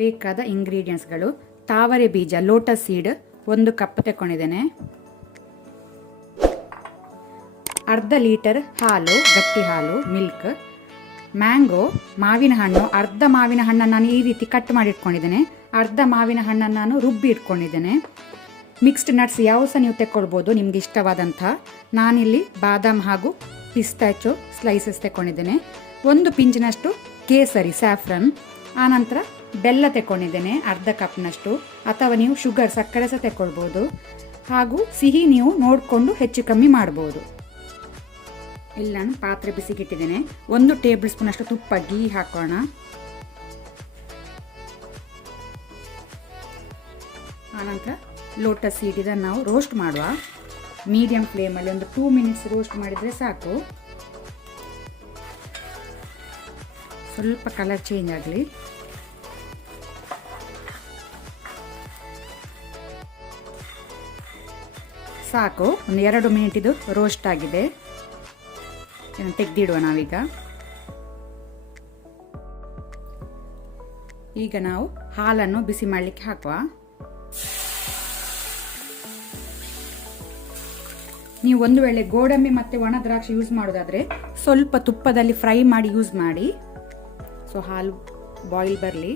ಬೇಕಾದ ಇಂಗ್ರೀಡಿಯೆಂಟ್ಸ್ಗಳು: ತಾವರೆ ಬೀಜ ಲೋಟಸ್ ಸೀಡ್ 1 ಕಪ್ ತಗೊಂಡಿದ್ದೇನೆ, ಅರ್ಧ ಲೀಟರ್ ಹಾಲು, ಗಟ್ಟಿ ಹಾಲು ಮಿಲ್ಕ್, ಮ್ಯಾಂಗೋ ಮಾವಿನ ಹಣ್ಣು, ಅರ್ಧ ಮಾವಿನ ಹಣ್ಣನ್ನು ನಾನು ಈ ರೀತಿ ಕಟ್ ಮಾಡಿ ಇಟ್ಕೊಂಡಿದ್ದೇನೆ, ಅರ್ಧ ಮಾವಿನ ಹಣ್ಣನ್ನು ನಾನು ರುಬ್ಬಿ ಇಟ್ಕೊಂಡಿದ್ದೇನೆ. ಮಿಕ್ಸ್ಡ್ ನಟ್ಸ್ ಯಾವ ಸಹ ನೀವು ತೆಕ್ಕೊಳ್ಬೋದು ನಿಮ್ಗೆ ಇಷ್ಟವಾದಂಥ. ನಾನಿಲ್ಲಿ ಬಾದಾಮ್ ಹಾಗೂ ಪಿಸ್ತಾಚೋ ಸ್ಲೈಸಸ್ ತೆಕ್ಕೊಂಡಿದ್ದೇನೆ. 1 ಪಿಂಚಿನಷ್ಟು ಕೇಸರಿ ಸ್ಯಾಫ್ರನ್, ಆನಂತರ ಬೆಲ್ಲ ತೆಕ್ಕೊಂಡಿದ್ದೇನೆ ಅರ್ಧ ಕಪ್ನಷ್ಟು, ಅಥವಾ ನೀವು ಶುಗರ್ ಸಕ್ಕರೆ ಸಹ ತೆಕ್ಕೊಳ್ಬೋದು. ಹಾಗೂ ಸಿಹಿ ನೀವು ನೋಡಿಕೊಂಡು ಹೆಚ್ಚು ಕಮ್ಮಿ ಮಾಡ್ಬೋದು. ಇಲ್ಲಿ ನಾನು ಪಾತ್ರೆ ಬಿಸಿಗಿಟ್ಟಿದ್ದೇನೆ. 1 ಟೇಬಲ್ ಸ್ಪೂನ್ ಅಷ್ಟು ತುಪ್ಪ ಗೀ ಹಾಕೋಣ. ಆನಂತರ ಲೋಟಸ್ ಸೀಡ್ ಇದನ್ನು ನಾವು ರೋಸ್ಟ್ ಮಾಡುವ. ಮೀಡಿಯಂ ಫ್ಲೇಮಲ್ಲಿ ಒಂದು 2 ಮಿನಿಟ್ಸ್ ರೋಸ್ಟ್ ಮಾಡಿದರೆ ಸಾಕು. ಸ್ವಲ್ಪ ಕಲರ್ ಚೇಂಜ್ ಆಗಲಿ. ಸಾಕು, ಒಂದು 2 ಮಿನಿಟ್ ಇದು ರೋಸ್ಟ್ ಆಗಿದೆ. ತೆಗೆದಿಡುವ ನಾವೀಗ. ಈಗ ನಾವು ಹಾಲನ್ನು ಬಿಸಿ ಮಾಡಲಿಕ್ಕೆ ಹಾಕುವ. ನೀವು ಒಂದು ವೇಳೆ ಗೋಡಂಬಿ ಮತ್ತು ಒಣ ದ್ರಾಕ್ಷಿ ಯೂಸ್ ಮಾಡೋದಾದರೆ ಸ್ವಲ್ಪ ತುಪ್ಪದಲ್ಲಿ ಫ್ರೈ ಮಾಡಿ ಯೂಸ್ ಮಾಡಿ. ಸೊ ಹಾಲು ಬಾಯ್ಲ್ ಬರಲಿ.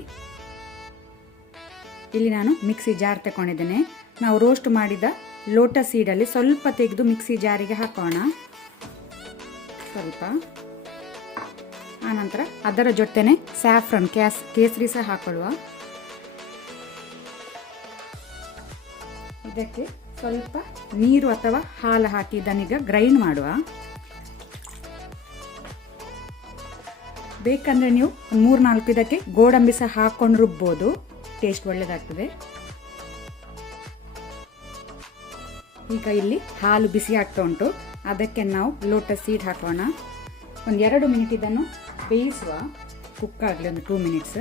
ಇಲ್ಲಿ ನಾನು ಮಿಕ್ಸಿ ಜಾರ್ ತಗೊಂಡಿದ್ದೇನೆ. ನಾವು ರೋಸ್ಟ್ ಮಾಡಿದ ಲೋಟಸ್ ಸೀಡಲ್ಲಿ ಸ್ವಲ್ಪ ತೆಗೆದು ಮಿಕ್ಸಿ ಜಾರಿಗೆ ಹಾಕೋಣ. ಸ್ವಲ್ಪ ಆನಂತರ ಅದರ ಜೊತೆನೆ ಸ್ಯಾಫ್ರನ್ ಕೇಸರಿ ಸಹ ಹಾಕೊಳ್ಳುವ. ಇದಕ್ಕೆ ಸ್ವಲ್ಪ ನೀರು ಅಥವಾ ಹಾಲು ಹಾಕಿ ಇದನ್ನೀಗ ಗ್ರೈಂಡ್ ಮಾಡುವ. ಬೇಕಂದ್ರೆ ನೀವು 3-4 ಇದಕ್ಕೆ ಗೋಡಂಬಿ ಸಹ ಹಾಕೊಂಡು ರುಬ್ಬೋದು, ಟೇಸ್ಟ್ ಒಳ್ಳೆಯದಾಗ್ತದೆ. ಈಗ ಇಲ್ಲಿ ಹಾಲು ಬಿಸಿ ಆಗ್ತಾ ಉಂಟು. ಅದಕ್ಕೆ ನಾವು ಲೋಟಸ್ ಸೀಡ್ ಹಾಕೋಣ. ಒಂದು 2 ಮಿನಿಟ್ ಇದನ್ನು ಬೇಯಿಸುವ. ಕುಕ್ ಆಗಲಿ ಒಂದು 2 ಮಿನಿಟ್ಸ್.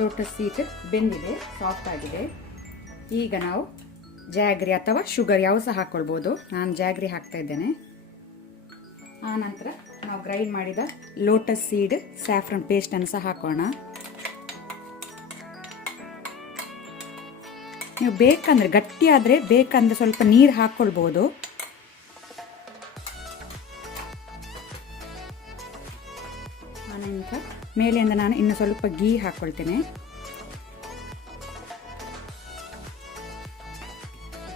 ಲೋಟಸ್ ಸೀಡ್ ಬೆಂದಿದೆ, ಸಾಫ್ಟ್ ಆಗಿದೆ. ಈಗ ನಾವು ಜಾಗ್ರಿ ಅಥವಾ ಶುಗರ್ ಯಾವ ಸಹ ಹಾಕ್ಕೊಳ್ಬೋದು. ನಾನು ಜಾಗ್ರಿ ಹಾಕ್ತಾ ಇದ್ದೇನೆ. ಆನಂತರ ನಾವು ಗ್ರೈಂಡ್ ಮಾಡಿದ ಲೋಟಸ್ ಸೀಡ್ ಸ್ಯಾಫ್ರನ್ ಪೇಸ್ಟನ್ನು ಸಹ ಹಾಕೋಣ. ನೀವು ಬೇಕಂದರೆ ಗಟ್ಟಿ ಆದರೆ ಬೇಕಂದರೆ ಸ್ವಲ್ಪ ನೀರು ಹಾಕ್ಕೊಳ್ಬೋದು. ಆನಂತರ ಮೇಲೆಯಿಂದ ನಾನು ಇನ್ನು ಸ್ವಲ್ಪ ಗೀ ಹಾಕ್ಕೊಳ್ತೇನೆ.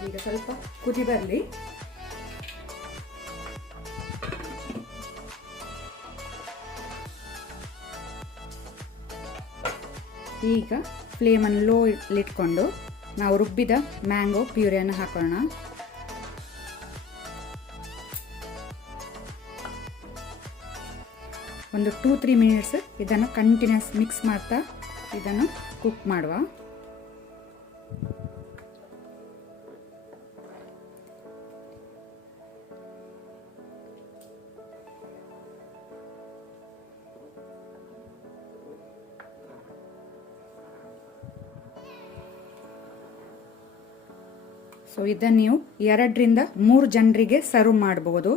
ಈಗ ಸ್ವಲ್ಪ ಕುದಿ ಬರಲಿ. ಈಗ ಫ್ಲೇಮನ್ನು ಲೋ ಇಟ್ಕೊಂಡು ನಾವು ರುಬ್ಬಿದ ಮ್ಯಾಂಗೋ ಪ್ಯೂರಿಯನ್ನು ಹಾಕೋಣ. ಒಂದು 2-3 ಮಿನಿಟ್ಸ್ ಇದನ್ನು ಕಂಟಿನ್ಯೂಸ್ ಮಿಕ್ಸ್ ಮಾಡ್ತಾ ಇದನ್ನು ಕುಕ್ ಮಾಡುವ. ಸೊ ಇದನ್ನು ನೀವು 2-3 ಜನರಿಗೆ ಸರ್ವ್ ಮಾಡಬಹುದು.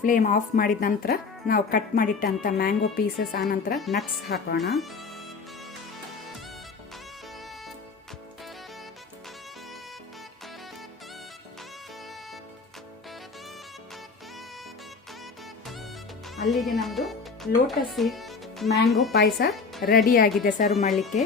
ಫ್ಲೇಮ್ ಆಫ್ ಮಾಡಿದ ನಂತರ ನಾವು ಕಟ್ ಮಾಡಿಟ್ಟಂಥ ಮ್ಯಾಂಗೋ ಪೀಸಸ್, ಆನಂತರ ನಟ್ಸ್ ಹಾಕೋಣ. ಅಲ್ಲಿಗೆ ನಮ್ಮದು ಲೋಟಸ್ ಸೀಡ್ ಮ್ಯಾಂಗೋ ಪಾಯಸ ರೆಡಿ ಆಗಿದೆ ಸರ್ವ್ ಮಾಡಲಿಕ್ಕೆ.